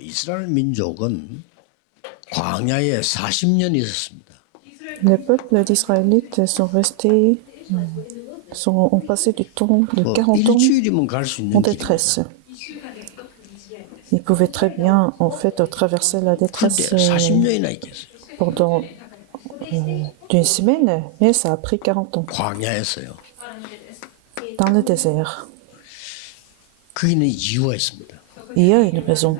이스라엘 민족은 광야에 40년 있었습니다. Les peuples d'Israélites sont restés, ont passé du temps de 40 ans 일주일이면 갈 수 en 있는 길입니다. détresse. Ils pouvaient très bien, en fait, traverser la 그런데 détresse 40년이나 있겠어요. pendant d'une semaine, mais ça a pris 40 ans 광야에서요. dans le désert. 거기는 이유가 있습니다. Il y a une raison.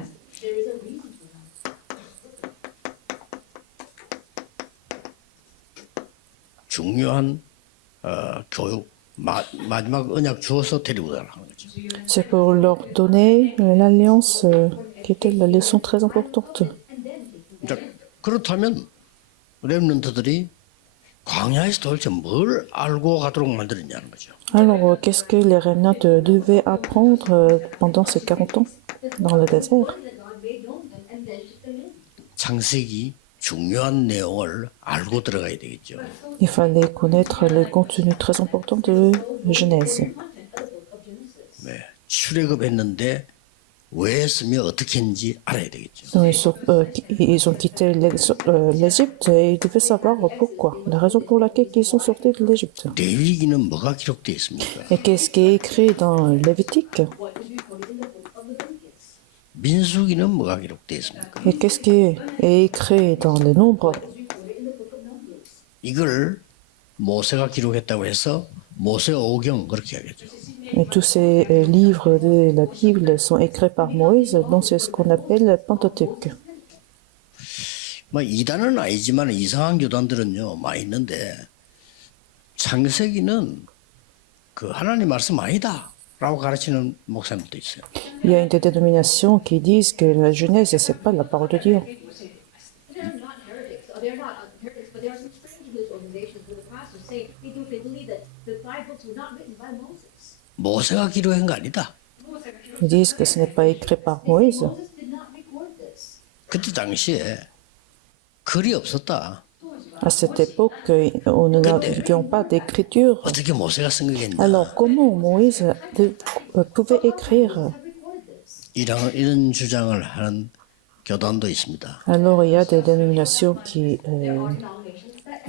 중요한 교육 마지막 언약 주어서 데리고 가라는 거죠. C'est pour leur donner l'alliance qui était la leçon très importante. 자, 그렇다면 렘넌트들이 광야에서 도대체 뭘 알고 가도록 만들었냐는 거죠. Alors, qu'est-ce que les remnants devaient apprendre pendant ces 40 ans dans le désert? 창세기 중요한 내용을 알고 들어가야 되겠죠. Il fallait connaître le contenu très important de Genèse. 네, 출애굽했는데 왜 했으며 어떻게 했는지 알아야 되겠죠. Donc, ils ont quitté l'Égypte et ils devaient savoir pourquoi, la raison pour laquelle ils sont sortis de l'Égypte. 레위기는 뭐가 기록되어 있습니까? Et qu'est-ce qui est écrit dans Lévitique? 민수기는 뭐가 기록되어 있습니까? Et qu'est-ce qui est écrit dans les Nombres? 이걸 모세가 기록했다고 해서 모세 오경 그렇게 하겠죠. Et tous ces livres de la Bible sont écrits par Moïse, donc c'est ce qu'on appelle le Pentateuque. 뭐 이단은 아니지만 이상한 교단들은요 많이 있는데 창세기는 그 하나님 말씀 아니다라고 가르치는 목사님도 있어요. Il y a une des dénominations qui disent que la Genèse, c'est pas la parole de Dieu. They're not heretics. They're not heretics, but there are some strange news organizations where the pastors say they do believe that the five books were not written by Moses. 모세가 기록한 거 아니다. Ils disent que ce n'est pas écrit par Moïse. Moses did not record this. 그때 당시에 글이 없었다. À cette époque, nous n'avions pas d'écriture. 어떻게 모세가 쓴 거겠냐. Alors, comment Moïse pouvait écrire? 이런 주장을 하는 교단도 있습니다. Alors, il y a des dénominations qui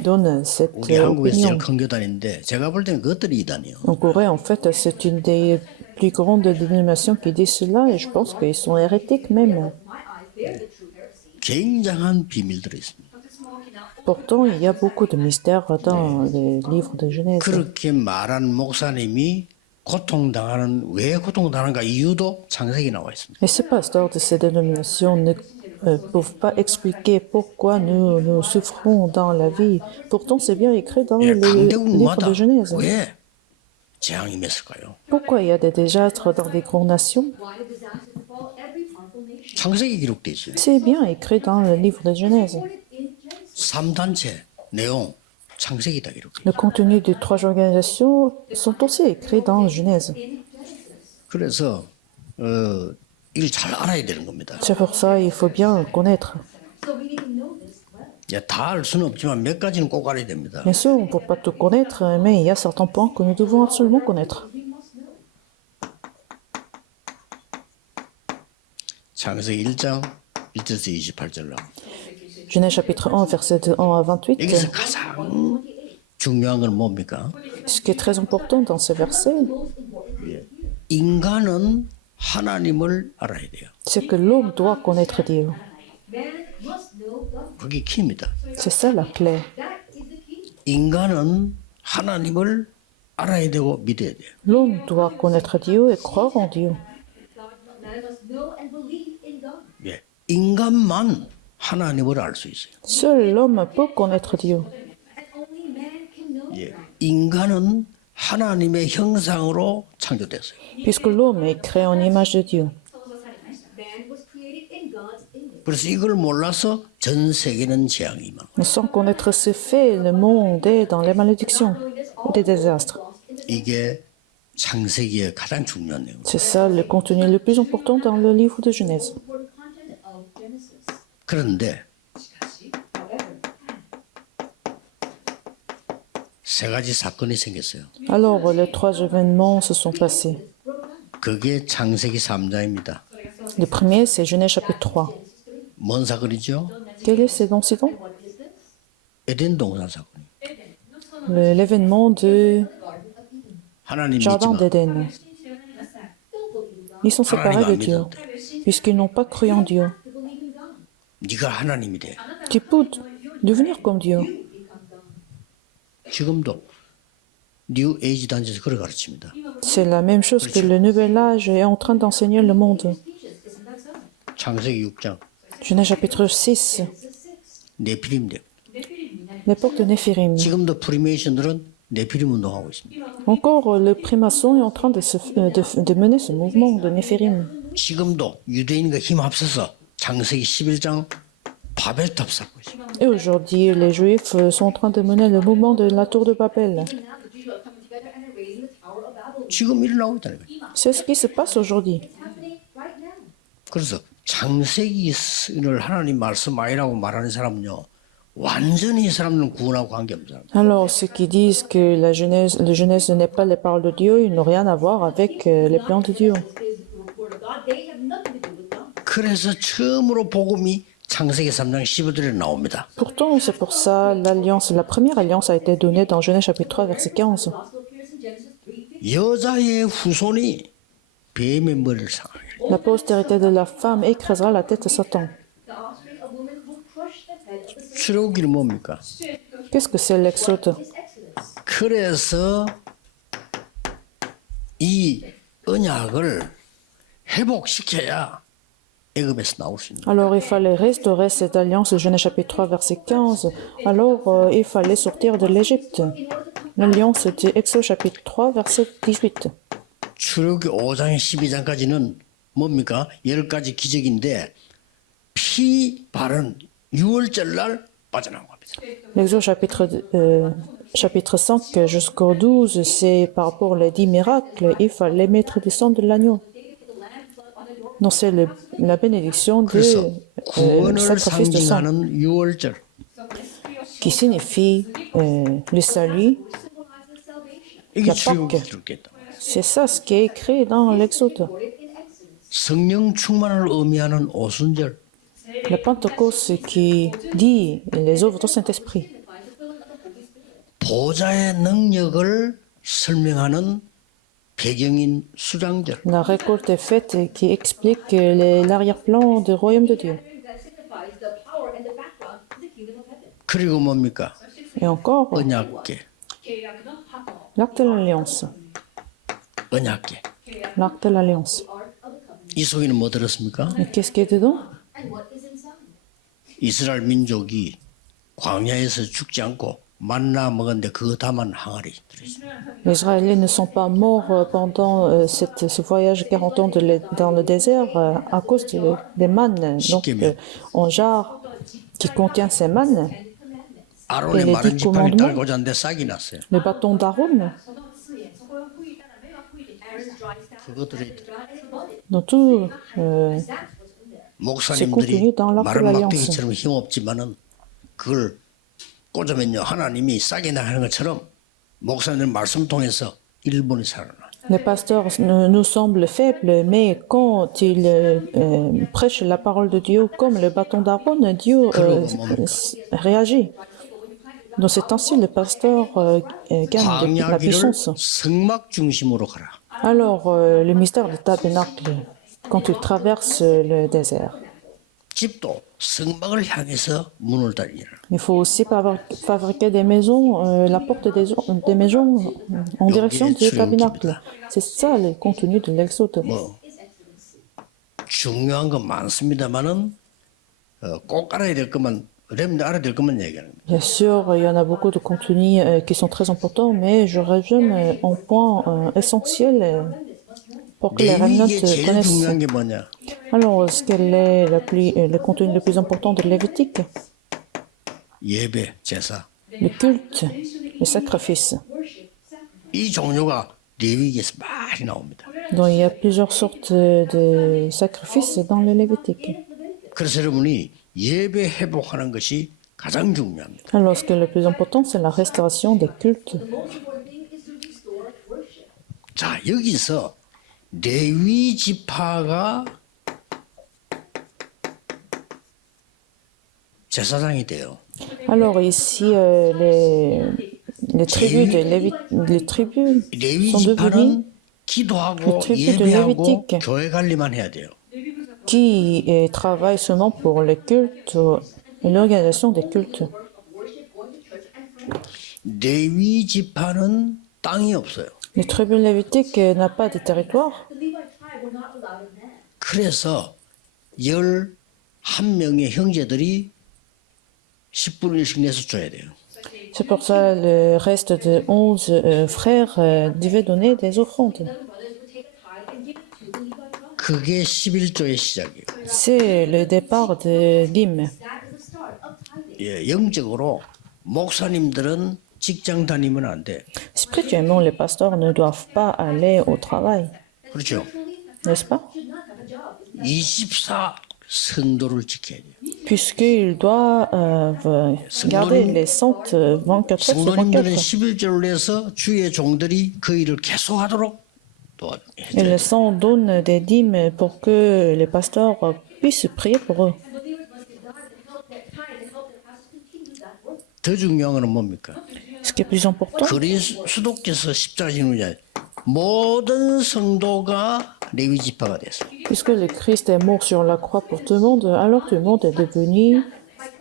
donnent cette 우리 한국에서 제일 opinion. 큰 교단인데 제가 볼 때는 그것들이 이단이요. En Corée, en fait, c'est une des plus grandes dénominations qui disent cela, et je pense qu'ils sont hérétiques même. 굉장한 비밀들이 있습니다. Pourtant, il y a beaucoup de mystères dans les livres de Genèse. 그렇게 말한 목사님이 왜 고통당하는가 이유도 창세기 나와 있습니다. Et ces pasteurs de ces dénominations ne peuvent pas expliquer pourquoi nous souffrons dans la vie. Pourtant, c'est bien écrit dans 예, le livre 강대국마다 de Genèse. 왜 재앙이 임했을까요? Pourquoi il y a des désastres dans des grandes nations? Why did disaster befall every powerful nation? 창세기 기록돼 있어요. C'est bien écrit dans le livre de Genèse. In Genesis, 3단체 내용 창세기다 기록돼. Le contenu des trois organisations sont aussi écrits dans Genèse. 그래서 이걸 잘 알아야 되는 겁니다. C'est pour ça qu'il faut bien connaître. so we need to know this well. 다 알 수는 없지만 몇 가지는 꼭 알아야 됩니다. Bien sûr, on ne peut pas tout connaître, mais il y a certains points que nous devons absolument connaître. We must know. 창세기 1장 1절에서 28절로. Genèse chapitre 1, versets de 1 à 28. 여기서 가장 중요한 건 뭡니까? Ce qui est très important dans ce verset, 인간은 하나님을 알아야 돼요. c'est que l'homme doit connaître Dieu. Man must know God. 그게 키입니다. C'est ça la clé. That is the key. 인간은 하나님을 알아야 되고 믿어야 돼요. L'homme doit connaître Dieu et croire en Dieu. Man must know and believe in God. 예, 인간만 하나님을 알 수 있어요. Seul l'homme peut connaître Dieu. And only man can know. 예, 인간은 하나님의 형상으로 창조됐어요. Puisque l'homme est créé en image de Dieu. Man was created in God's image. 그래서 이걸 몰라서 전 세계는 재앙이 임하는 거예요. Sans connaître ces faits, le monde est dans les malédictions et les désastres. 이게 창세기의 가장 중요한 내용. C'est ça le contenu le plus important dans le livre de Genèse. Important content of Genesis. 그런데 However, 세 가지 사건이 생겼어요. Alors, les trois événements se sont passés. 그게 창세기 3장입니다. Le premier, c'est Genèse chapitre 3. 뭔 사건이죠? Quel est cet incident? 에덴 동산 사건이에요. L'événement du 하나님 jardin 믿지마. d'Éden. Ils sont séparés de Dieu, puisqu'ils n'ont pas cru en Dieu. 네가 하나님이 돼. Tu peux devenir comme Dieu. 지금도 뉴 에이지 단지에서 그걸 가르칩니다. C'est la même chose que le nouvel âge est en train d'enseigner le monde. 창세기 6장 Genèse chapitre 6, 네피림 대. l'époque de Néphirim. 지금도 프리메이션들은 네피림 운동하고 있습니다. Encore, le primaçon est en train de mener ce mouvement de Néphirim. 지금도 유대인과 힘 합쳐서 창세기 11장 바벨탑 쌓고 있습니다. Et aujourd'hui, les Juifs sont en train de mener le mouvement de la tour de Babel. 지금 일어나고 있다는 거예요. C'est ce qui se passe aujourd'hui. 그래서 창세기를 하나님 말씀 아니라고 말하는 사람은요, 완전히 이 사람들은 구원하고 관계없는 사람. Alors, ceux qui disent que la Genèse n'est pas les paroles de Dieu, ils n'ont rien à voir avec les plans de Dieu. 그래서 처음으로 복음이 창세기 3장 15절에 나옵니다. Pourtant, c'est pour ça la première alliance a été donnée dans Genèse chapitre 3, verset 15. 여자의 후손이 뱀의 머리를 상하게. La postérité de la femme écrasera la tête de Satan. 출애굽기는 뭡니까? Qu'est-ce que c'est l'Exode? 그래서 이 언약을 회복시켜야 애굽에서 나올 수 있는. Alors, il fallait restaurer cette alliance, Genèse chapitre 3, verset 15. Alors, il fallait sortir de l'Égypte. L'alliance de Exode chapitre 3, verset 18. 출애굽기 5장 12장까지는 뭡니까? 10가지 기적인데 피 바른 6월절 날 빠져나온 겁니다. L'Exode chapitre 5 jusqu'au 12, c'est par rapport aux 10 miracles, il fallait mettre du sang de l'agneau. Donc c'est la bénédiction du 그래서 구원을 sacrifice de sang, 상징하는 6월절. qui signifie le salut. 이게 야, 출애굽기 빡게. 기록됐다. C'est ça ce qui est écrit dans l'Exode. 성령 충만을 의미하는 오순절. La Pentecôte qui dit les œuvres du Saint-Esprit. 보좌의 능력을 설명하는 배경인 수장절. La récolte est faite qui explique l'arrière-plan du royaume de Dieu. 그리고 뭡니까? Et encore, 언약계. l'acte de l'alliance. 언약계. L'acte de l'alliance. 이 속에는 뭐 들었습니까? Et qu'est-ce qui est dedans? 이스라엘 민족이 광야에서 죽지 않고 만나 먹었는데 그거 다만 항아리 들어있어요. Les Israéliens ne sont pas morts pendant ce voyage 40 ans dans le désert à cause des mannes. Donc, un jar qui contient ces mannes, 아론의 Et les 마른 dix 지팡이 commandements. 달고 잤는데 싹이 났어요. le bâton d'Aaron, 그거 들어있다. dans tout, 목사님들이 dans l'acte de 마른 l'alliance. 막대기처럼 힘없지만은 그걸 꽂으면요 하나님이 싹이 나는 것처럼 목사님들 말씀 통해서 일본이 살아나. les pasteurs nous semblent faibles, mais quand ils prêchent la parole de Dieu comme le bâton d'Aaron, Dieu réagit. Donc c'est ainsi le pasteur gagne de la 광야길을 puissance. 성막 중심으로 가라. Alors, le mystère du tabernacle, quand il traverse le désert, 집도 성막을 향해서 문을 닫으라. il faut aussi fabriquer des maisons, la porte des maisons en direction du tabernacle. C'est ça le contenu de l'Exode. 뭐 중요한 건 많습니다만은 꼭 알아야 될 것만 여러분들 알아야 될 것만 얘기하는 거예요. Bien sûr, il y en a beaucoup de contenus qui sont très importants, mais je résume en points essentiels pour que les remnants 레위기에 제일 connaissent. 중요한 게 뭐냐? Alors, quel est le contenu le plus important de Lévitique? 예배, 제사. Le culte, le sacrifice. 이 종류가 레위기에서 많이 나옵니다. Donc, il y a plusieurs sortes de sacrifices dans le Lévitique. 그래서 여러분이 예배 회복하는 것이 가장 중요합니다. Alors, ce qui est le plus important, c'est la restauration des cultes. 자, 여기서 레위 지파가 제사장이 돼요. Alors ici, les tribus les tribus 레위 sont devenues 지파는 기도하고 tribu de 예배하고 Lévitique. 교회 관리만 해야 돼요. qui travaillent seulement pour les cultes et l'organisation des cultes. 레위 지파는 땅이 없어요. Les tribus lévitiques n'a pas de territoire. The Levite tribe were not allowed in land. 그래서 11명의 형제들이 10분의 1씩 내서 줘야 돼요. C'est pour ça le reste de 11 frères devaient donner des offrandes. The other brothers would take a tithe and give it to the Levite tribe. 그게 11조의 시작이에요. C'est le départ de l'hymne. That is the start of tithing. 예, 영적으로 목사님들은 직장 다니면 안 돼. Spirituellement, les pasteurs ne doivent pas aller au travail, 그렇죠. n'est-ce pas? Should not have a job. 24 성도를 지켜야 돼요. Puisqu'il doit garder les saintes 24 heures sur 성도님들은 24. 11조를 내서 주의 종들이 그 일을 계속하도록 도와줘야 Et 돼요. les saints donnent des dîmes pour que les pasteurs puissent prier pour eux. And believers must give God to help that tithe to help their pastors continue that work. 더 중요한 건 뭡니까? Ce qui est plus important, 그리스도께서 십자가 지는 자 모든 성도가 레위 지파가 됐어요. puisque le Christ est mort sur la croix pour tout le monde, alors tout le monde est devenu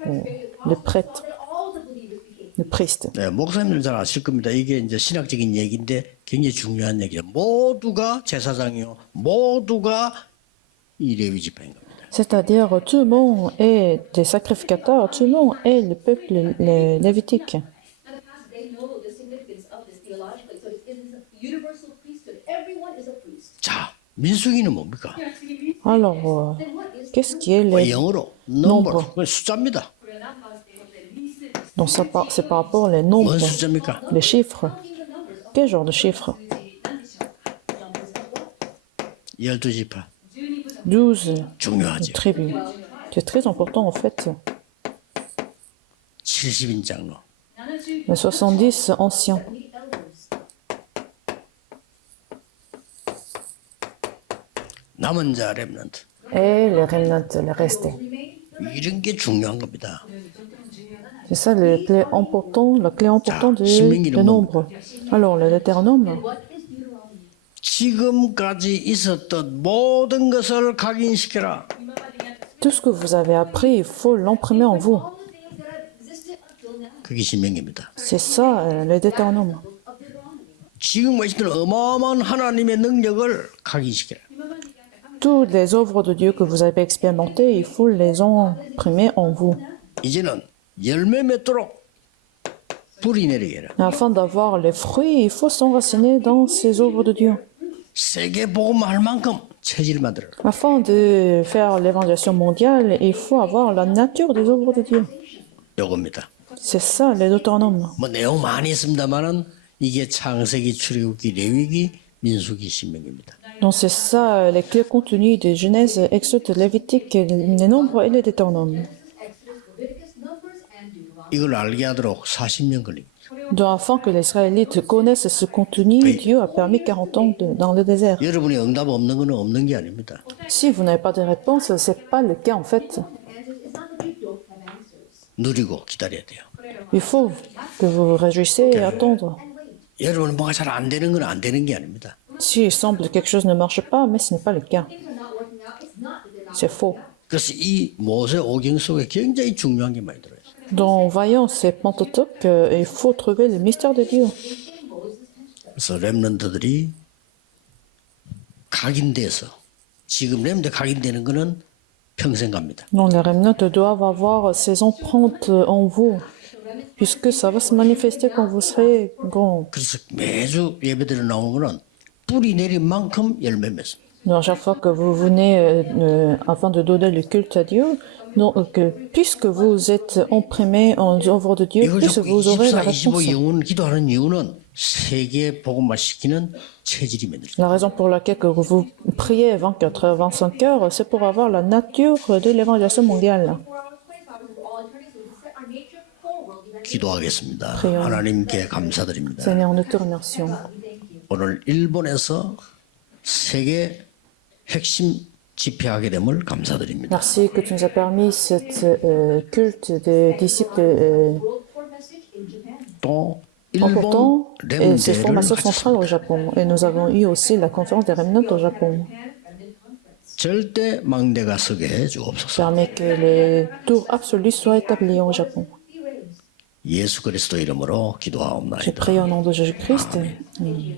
le prêtre, All the believers became. le priest. 네, 목사님들 잘 아실 겁니다. 이게 이제 신학적인 얘기인데 굉장히 중요한 얘기예요. 모두가 제사장이요, 모두가 이 레위 지파인 겁니다. C'est-à-dire, tout le monde est des sacrificateurs, tout le monde est le peuple lévitique. And the pastors, they know the significance of this theologically. So it is a universal priesthood. Everyone is a priest. 자, 민수기는 뭡니까? Alors, Then what is qu'est-ce qui est les... 영어로 넘버. 넘버, 그 숫자입니다. Donc, c'est par rapport aux nombres, 뭔 숫자입니까? les chiffres. Quel genre de chiffres? 12지파 12 중요하죠. tribus. C'est très important en fait. 70인 장로. Les 70 anciens. 남은 자 렘넌트. Et les remnants, les restés. 이런 게 중요한 겁니다. C'est ça le clé important, la clé importante du nombre. Alors, le Deutéronome, 지금까지 있었던 모든 것을 각인시켜라. tout ce que vous avez appris, il faut l'imprimer en vous. all the things that have existed until now 그게 신명기입니다. C'est ça, le Deutéronome. of Deuteronomy? 지금 있던 어마어마한 하나님의 능력을 각인시켜라. Toutes les œuvres de Dieu que vous avez expérimentées, il faut les imprimer en vous. 이제는 열매 맺도록 뿌리 내리게 해라. Afin d'avoir les fruits, il faut s'enraciner dans ces œuvres de Dieu. 세계 복음 할 만큼 체질을 만들어라. Afin de faire l'évangélisation mondiale, il faut avoir la nature des œuvres de Dieu. 요겁니다. C'est ça, les Deutéronomes. 뭐 내용 많이 있습니다만은 이게 창세기, 출애굽기, 레위기, 민수기, 신명기입니다. Donc c'est ça, les clés contenues de Genèse, Exode, Lévitique, les nombres et les Deutéronomes. Exodus, Leviticus, Numbers, and Deuteronomy. 이걸 알게 하도록 40년 걸립니다. Donc afin que les Israélites connaissent ce contenu, Dieu a permis 40 ans dans le désert. 여러분이 응답 없는 건 없는 게 아닙니다. Si vous n'avez pas de réponse, c'est pas le cas en fait. Answers. It's not that you don't have answers. 누리고 기다려야 돼요. Il faut que vous vous réjouissez et attendre. And wait. 여러분 뭐가 잘 안 되는 건 안 되는 게 아닙니다. S'il semble que quelque chose ne marche pas, mais ce n'est pas le cas. Things are not working out. It's not that they're not. C'est faux. 그래서 이 모세 오경 속에 굉장히 중요한 게 많이 들어있어요. Donc, en voyant ces Pentateuques, il faut trouver le mystère de Dieu. 그래서 렘넌트들이 각인돼서 지금 렘넌트 각인되는 거는 평생 갑니다. Donc, les remnants doivent avoir ces empreintes en vous, puisque ça va se manifester quand vous serez grand. 그래서 매주 예배드려 나오는 거는 뿌리 내린 만큼 열매 맺습니다. Donc, à chaque fois que vous venez afin de donner le culte à Dieu, donc, puisque vous êtes imprimés en œuvre de Dieu, 이걸 plus 자꾸 vous aurez la 24, 25 réponse. 영혼 기도하는 이유는 세계 복음화 시키는 체질이 만들어요. La raison pour laquelle que vous priez 24 heures, 25 heures, c'est pour avoir la nature de l'évangélisation mondiale. 4 hours, 24 hours for all eternity. So we set our nature for world evangelion. 기도하겠습니다. 그래요. 하나님께 감사드립니다. Seigneur, nous te remercions. 오늘 일본에서 세계 핵심 집회하게 됨을 감사드립니다. Merci que tu nous as permis cette culte de disciples World Core Message in Japan. 또 일본 importants et ces 렘대를 formations centrales au 가졌습니다. Japon. Et nous avons eu aussi la conférence des remnants au Japon. 절대 망대가 서게 해 주옵소서. Permet que le tour absolu soit établi au Japon. 예수 그리스도 이름으로 J'ai 기도하옵나이다. prié au nom de Jésus-Christ. Amen.